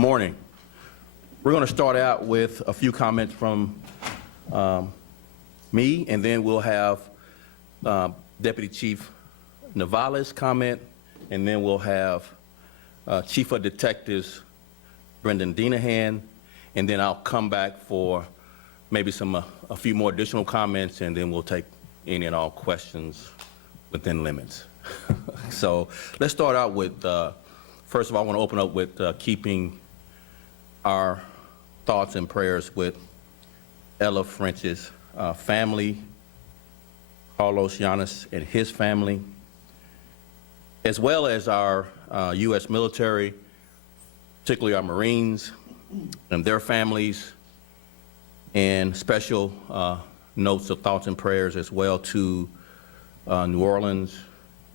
morning. We're going to start out with a few comments from me, and then we'll have Deputy Chief Navales comment, and then we'll have Chief of Detectives Brendan Denahan, and then I'll come back for maybe a few more additional comments, and then we'll take any and all questions within limits. So let's start out with, first of all, I want to open up with keeping our thoughts and prayers with Ella French's family, Carlos Llanes and his family, as well as our U.S. military, particularly our Marines and their families, and special notes of thoughts and prayers as well to New Orleans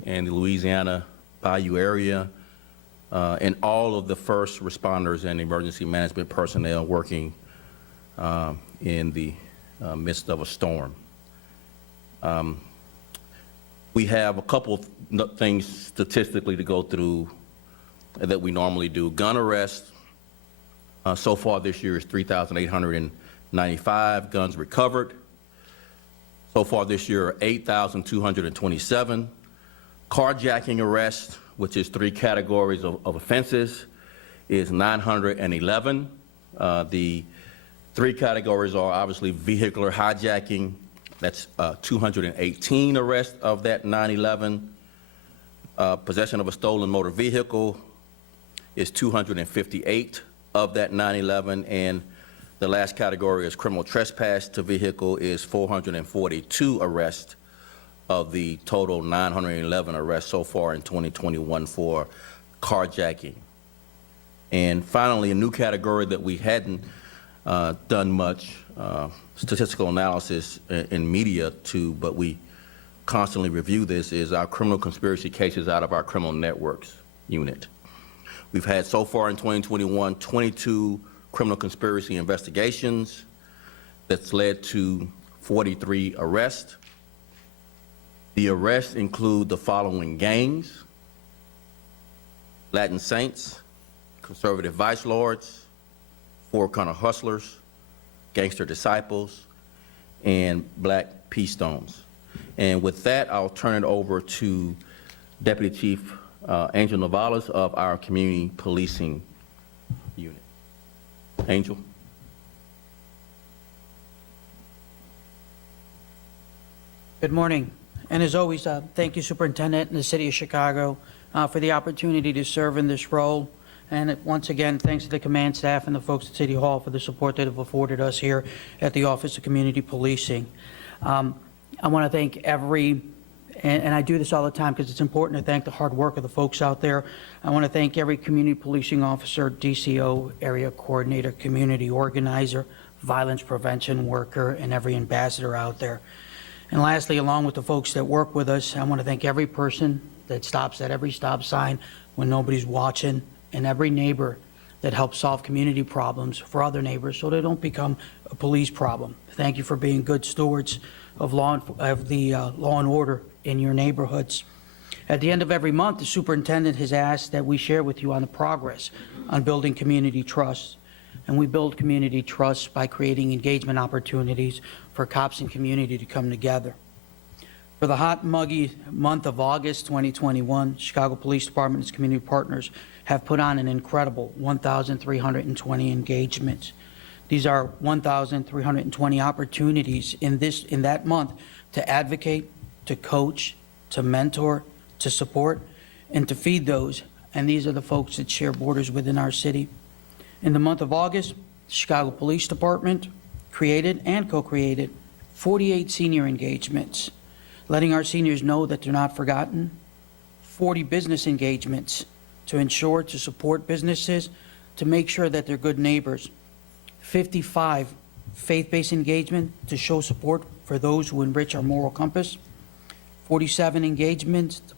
and the Louisiana Bayou area, and all of the first responders and emergency management personnel working in the midst of a storm. We have a couple of things statistically to go through that we normally do. Gun arrests so far this year is 3,895. Guns recovered so far this year are 8,227. Carjacking arrests, which is 3 categories of offenses, is 911. The 3 categories are obviously vehicular hijacking, that's 218 arrests of that 911. Possession of a stolen motor vehicle is 258 of that 911, and the last category is criminal trespass to vehicle is 442 arrests of the total 911 arrests so far in 2021 for carjacking. And finally, a new category that we hadn't done much statistical analysis in media to, but we constantly review this, is our criminal conspiracy cases out of our criminal networks unit. We've had so far in 2021 22 criminal conspiracy investigations that's led to 43 arrests. The arrests include the following gangs: Latin Saints, Conservative Vice Lords, Four Corner Hustlers, Gangster Disciples, and Black Peace Stones. And with that, I'll turn it over to Deputy Chief Angel Navales of our Community Policing Unit. Angel. Good morning. And as always, thank you, Superintendent and the City of Chicago, for the opportunity to serve in this role. And once again, thanks to the command staff and the folks at City Hall for the support that have afforded us here at the Office of Community Policing. I want to thank and I do this all the time because it's important to thank the hard work of the folks out there. I want to thank every community policing officer, DCO, area coordinator, community organizer, violence prevention worker, and every ambassador out there. And lastly, along with the folks that work with us, I want to thank every person that stops at every stop sign when nobody's watching, and every neighbor that helps solve community problems for other neighbors so they don't become a police problem. Thank you for being good stewards of law and order in your neighborhoods. At the end of every month, the superintendent has asked that we share with you on the progress on building community trust. And we build community trust by creating engagement opportunities for cops and community to come together. For the hot, muggy month of August 2021, Chicago Police Department and its community partners have put on an incredible 1,320 engagements. These are 1,320 opportunities in that month to advocate, to coach, to mentor, to support, and to feed those. And these are the folks that share borders within our city. In the month of August, the Chicago Police Department created and co-created 48 senior engagements, letting our seniors know that they're not forgotten, 40 business engagements to support businesses, to make sure that they're good neighbors, 55 faith-based engagement to show support for those who enrich our moral compass, 47 engagements to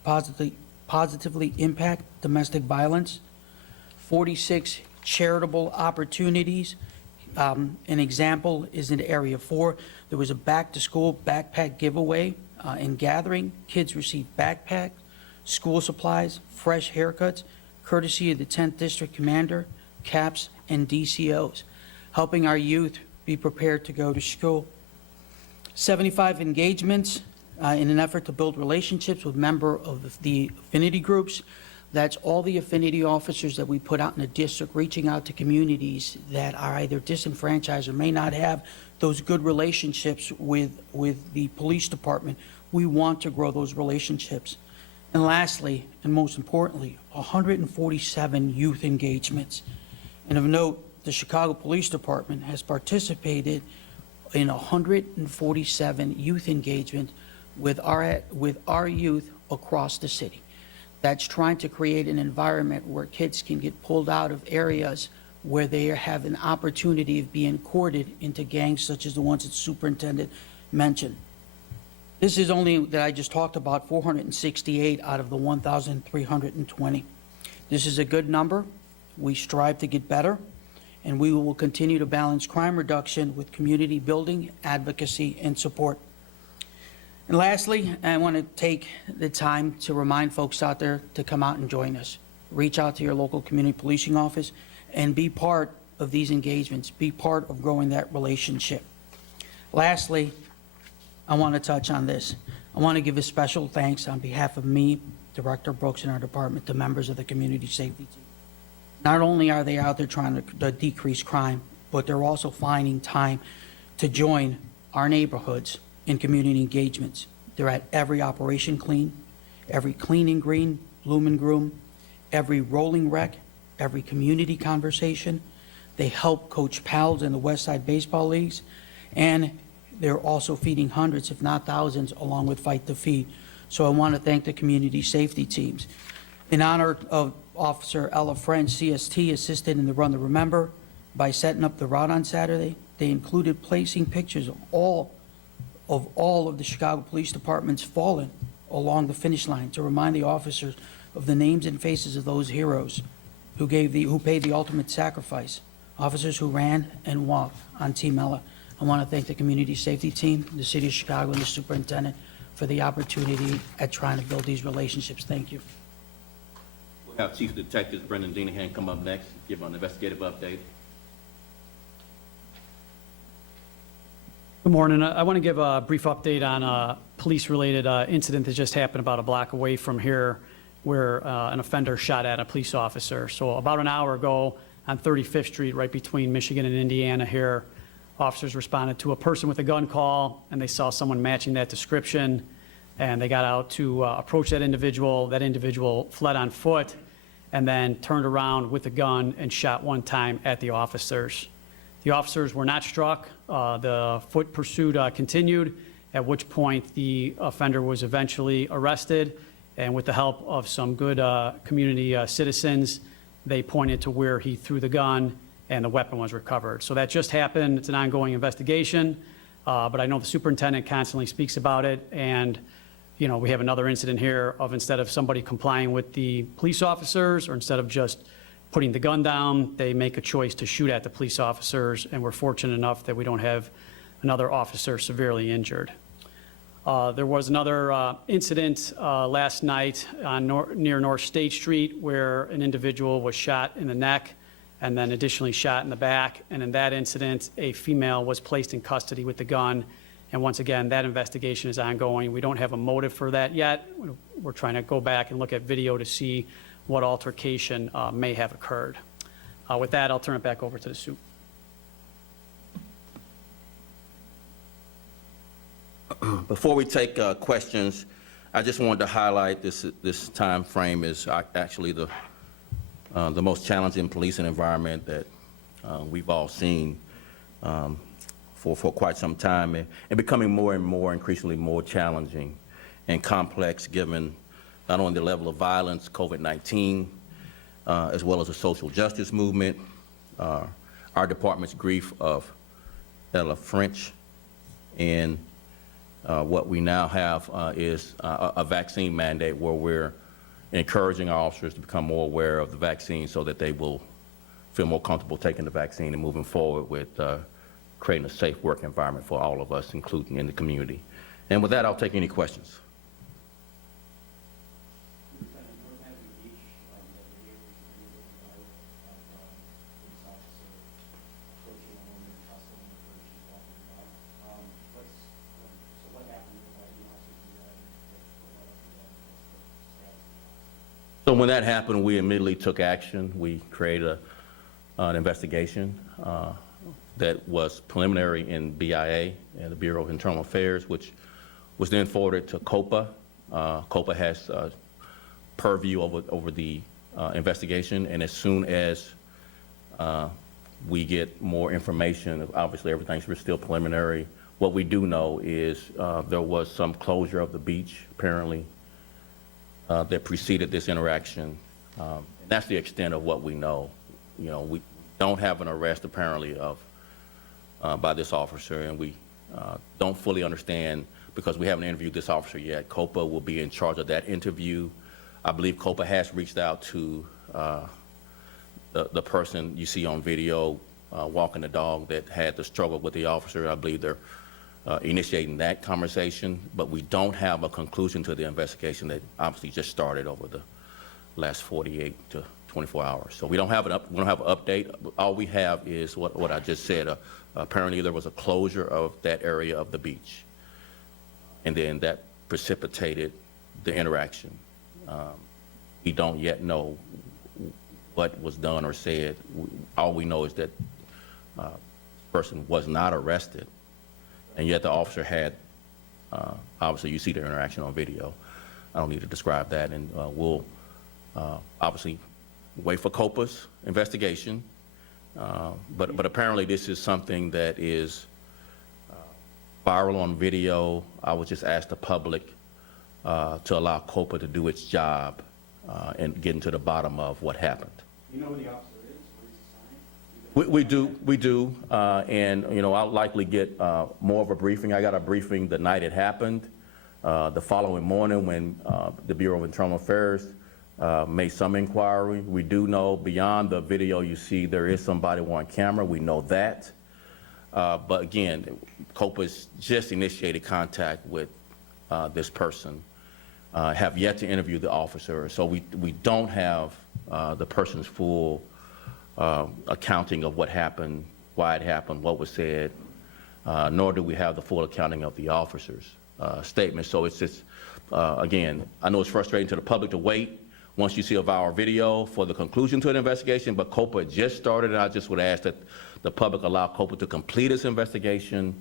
positively impact domestic violence, 46 charitable opportunities. An example is in Area 4. There was a back-to-school backpack giveaway and gathering. Kids received backpacks, school supplies, fresh haircuts, courtesy of the 10th District Commander, CAPS, and DCOs, helping our youth be prepared to go to school. 75 engagements in an effort to build relationships with members of the affinity groups. That's all the affinity officers that we put out in the district, reaching out to communities that are either disenfranchised or may not have those good relationships with the police department. We want to grow those relationships. And lastly, and most importantly, 147 youth engagements. And of note, the Chicago Police Department has participated in 147 youth engagements with our youth across the city. That's trying to create an environment where kids can get pulled out of areas where they have an opportunity of being courted into gangs such as the ones that the superintendent mentioned. This is only, that I just talked about, 468 out of the 1,320. This is a good number. We strive to get better, and we will continue to balance crime reduction with community building, advocacy, and support. And lastly, I want to take the time to remind folks out there to come out and join us. Reach out to your local community policing office and be part of these engagements. Be part of growing that relationship. Lastly, I want to touch on this. I want to give a special thanks on behalf of me, Director Brooks, and our department to members of the community safety team. Not only are they out there trying to decrease crime, but they're also finding time to join our neighborhoods in community engagements. They're at every Operation Clean, every Clean and Green, Bloom and Groom, every Rolling Rec, every community conversation. They help coach PALs in the West Side Baseball Leagues, and they're also feeding hundreds, if not thousands, along with Fight to Feed. So I want to thank the community safety teams. In honor of Officer Ella French, CST assisted in the Run to Remember by setting up the route on Saturday. They included placing pictures of all of the Chicago Police Department's fallen along the finish line to remind the officers of the names and faces of those heroes who paid the ultimate sacrifice, officers who ran and walked on Team Ella. I want to thank the community safety team, the city of Chicago, and the superintendent for the opportunity at trying to build these relationships. Thank you. We'll have Chief Detective Brendan Deanahan come up next, give an investigative update. Good morning. I want to give a brief update on a police-related incident that just happened about a block away from here where an offender shot at a police officer. So about an hour ago on 35th Street, right between Michigan and Indiana here, officers responded to a person with a gun call, and they saw someone matching that description, and they got out to approach that individual. That individual fled on foot and then turned around with a gun and shot one time at the officers. The officers were not struck. The foot pursuit continued, at which point the offender was eventually arrested, and with the help of some good community citizens, they pointed to where he threw the gun, and the weapon was recovered. So that just happened. It's an ongoing investigation, but I know the superintendent constantly speaks about it, and we have another incident here of instead of somebody complying with the police officers, or instead of just putting the gun down, they make a choice to shoot at the police officers, and we're fortunate enough that we don't have another officer severely injured. There was another incident last night on near North State Street where an individual was shot in the neck and then additionally shot in the back. And in that incident, a female was placed in custody with the gun. And once again, that investigation is ongoing. We don't have a motive for that yet. We're trying to go back and look at video to see what altercation may have occurred. With that, I'll turn it back over to the soup. Before we take questions, I just wanted to highlight this time frame is actually the most challenging policing environment that we've all seen for quite some time, and becoming more and more increasingly more challenging and complex given not only the level of violence, COVID-19, as well as the social justice movement, our department's grief of Ella French, and what we now have is a vaccine mandate where we're encouraging our officers to become more aware of the vaccine so that they will feel more comfortable taking the vaccine and moving forward with creating a safe work environment for all of us, including in the community. And with that, I'll take any questions. So when that happened, we immediately took action. We created an investigation that was preliminary in BIA, and the Bureau of Internal Affairs, which was then forwarded to COPA. COPA has purview over the investigation, and as soon as we get more information, obviously everything's still preliminary. What we do know is there was some closure of the beach, apparently, that preceded this interaction. And that's the extent of what we know. You know, we don't have an arrest, apparently, by this officer, and we don't fully understand, because we haven't interviewed this officer yet. COPA will be in charge of that interview. I believe COPA has reached out to the person you see on video walking the dog that had the struggle with the officer. I believe they're initiating that conversation, but we don't have a conclusion to the investigation that obviously just started over the last 48 to 24 hours. So we don't have an update. All we have is what I just said. Apparently there was a closure of that area of the beach, and then that precipitated the interaction. We don't yet know what was done or said. All we know is that the person was not arrested, and yet the officer had, obviously you see the interaction on video. I don't need to describe that, and we'll obviously wait for COPA's investigation, but apparently this is something that is viral on video. I would just ask the public to allow COPA to do its job and get into the bottom of what happened. You know who the officer is? Where he's assigned? We do, and you know, I'll likely get more of a briefing. I got a briefing the night it happened. The following morning, when the Bureau of Internal Affairs made some inquiry, we do know beyond the video you see there is somebody on camera. We know that, but again, COPA's just initiated contact with this person. Have yet to interview the officer, so we don't have the person's full accounting of what happened, why it happened, what was said, nor do we have the full accounting of the officer's statement. So it's just, again, I know it's frustrating to the public to wait once you see a viral video for the conclusion to an investigation, but COPA just started, and I just would ask that the public allow COPA to complete its investigation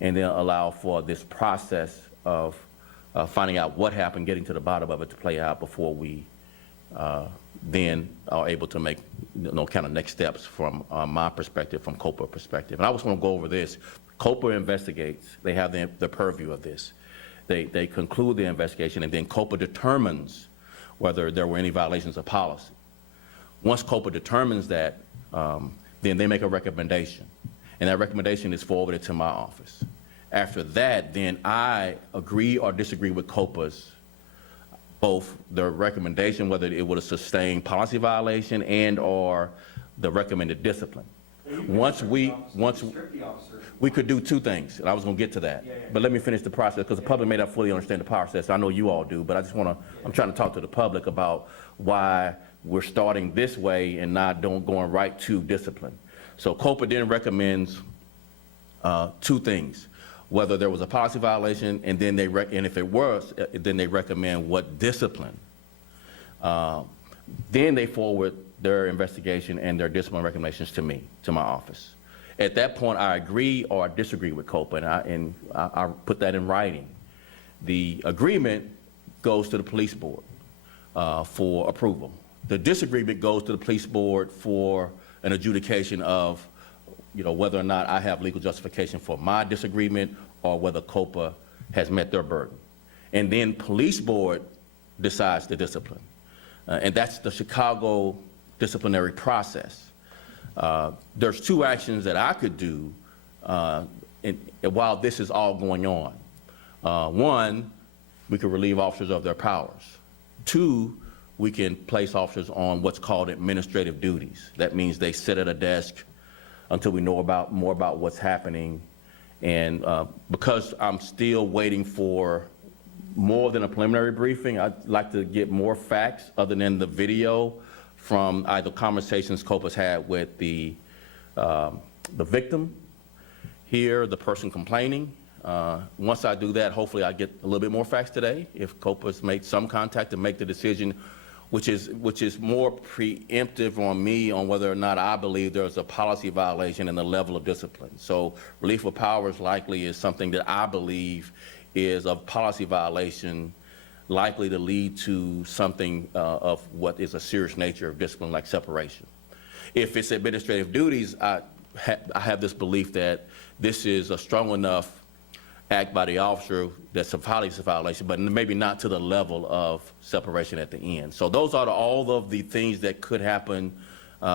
and then allow for this process of finding out what happened, getting to the bottom of it to play out before we then are able to make kind of next steps from my perspective, from COPA perspective. And I was going to go over this. COPA investigates. They have the purview of this. They conclude the investigation, and then COPA determines whether there were any violations of policy. Once COPA determines that, then they make a recommendation, and that recommendation is forwarded to my office. After that, then I agree or disagree with COPA's, both the recommendation, whether it would have sustained policy violation and or the recommended discipline. Once we could do two things, and I was going to get to that. But let me finish the process, because the public may not fully understand the process. I know you all do, but I just want to, I'm trying to talk to the public about why we're starting this way and not going right to discipline. So COPA then recommends two things: whether there was a policy violation, and then and if it was, then they recommend what discipline. Then they forward their investigation and their discipline recommendations to me, to my office. At that point, I agree or disagree with COPA, and I put that in writing. The agreement goes to the police board for approval. The disagreement goes to the police board for an adjudication of, you know, whether or not I have legal justification for my disagreement or whether COPA has met their burden. And then police board decides the discipline. And that's the Chicago disciplinary process. There's two actions that I could do while this is all going on. One, we could relieve officers of their powers. Two, we can place officers on what's called administrative duties. That means they sit at a desk until we know more about what's happening. And because I'm still waiting for more than a preliminary briefing, I'd like to get more facts other than the video from either conversations COPA's had with the victim here, the person complaining. Once I do that, hopefully I get a little bit more facts today. If COPA's made some contact to make the decision which is more preemptive on me on whether or not I believe there's a policy violation and the level of discipline. So relief of powers likely is something that I believe is a policy violation likely to lead to something of what is a serious nature of discipline like separation. If it's administrative duties, I have this belief that this is a strong enough act by the officer that's a policy violation, but maybe not to the level of separation at the end. So those are all of the things that could happen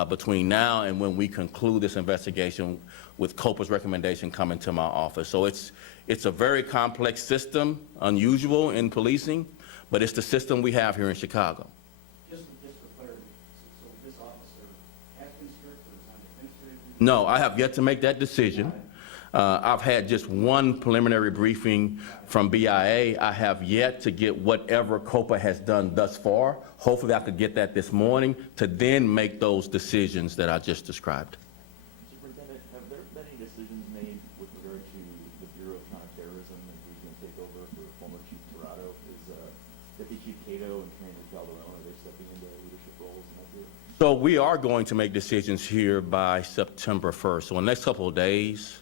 between now and when we conclude this investigation with COPA's recommendation coming to my office. So it's a very complex system, unusual in policing, but it's the system we have here in Chicago. Just for clarity, so this officer has been strict or is on administrative leave? No, I have yet to make that decision. I've had just one preliminary briefing from BIA. I have yet to get whatever COPA has done thus far. Hopefully I could get that this morning to then make those decisions that I just described. Superintendent, have there been any decisions made with regard to the Bureau of Counterterrorism and who's going to take over for former Chief Tirado? Is Deputy Chief Cato and Commander Calderon, are they stepping into leadership roles in that bureau? So we are going to make decisions here by September 1st. So in the next couple of days,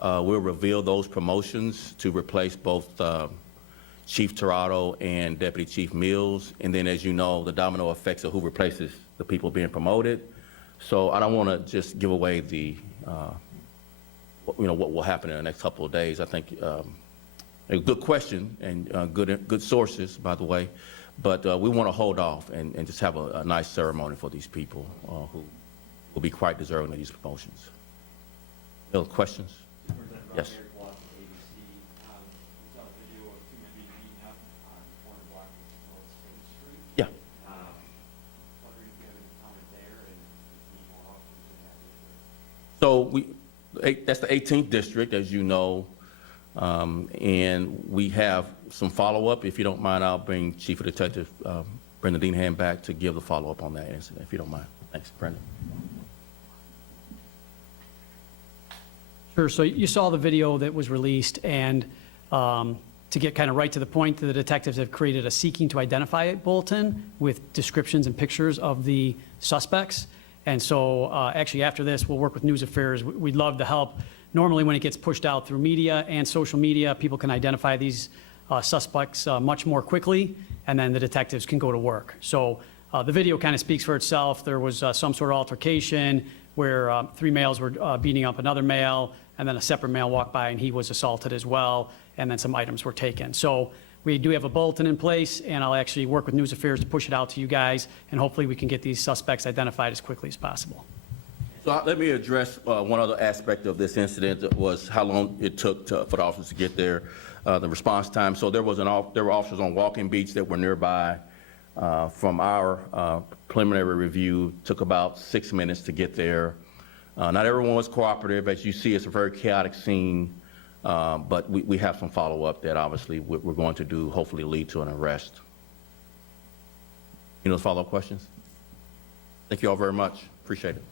we'll reveal those promotions to replace both Chief Tirado and Deputy Chief Mills. And then, as you know, the domino effects of who replaces the people being promoted. So I don't want to just give away the, what will happen in the next couple of days. I think a good question and good sources, by the way. But we want to hold off and just have a nice ceremony for these people who will be quite deserving of these promotions. Any other questions? Yes. Eric Watts, ABC. We saw a video of two men being beaten up on the corner block of State Street. Yeah. Wondering if you have any comment there and if you need more officers in that district. So that's the 18th district, as you know, and we have some follow-up. If you don't mind, I'll bring Chief of Detective Brendan Deanham back to give the follow-up on that incident, if you don't mind. Thanks, Brendan. Sure, so you saw the video that was released, and to get kind of right to the point, the detectives have created a seeking to identify it bulletin with descriptions and pictures of the suspects. And so actually after this, we'll work with News Affairs. We'd love to help. Normally when it gets pushed out through media and social media, people can identify these suspects much more quickly, and then the detectives can go to work. So the video kind of speaks for itself. There was some sort of altercation where three males were beating up another male, and then a separate male walked by and he was assaulted as well, and then some items were taken. So we do have a bulletin in place, and I'll actually work with News Affairs to push it out to you guys, and hopefully we can get these suspects identified as quickly as possible. So let me address one other aspect of this incident, that was how long it took for the officers to get there, the response time. So there were officers on Walking Beach that were nearby. From our preliminary review, took about 6 minutes to get there. Not everyone was cooperative. As you see, it's a very chaotic scene, but we have some follow-up that obviously we're going to do, hopefully lead to an arrest. Any other follow-up questions? Thank you all very much. Appreciate it.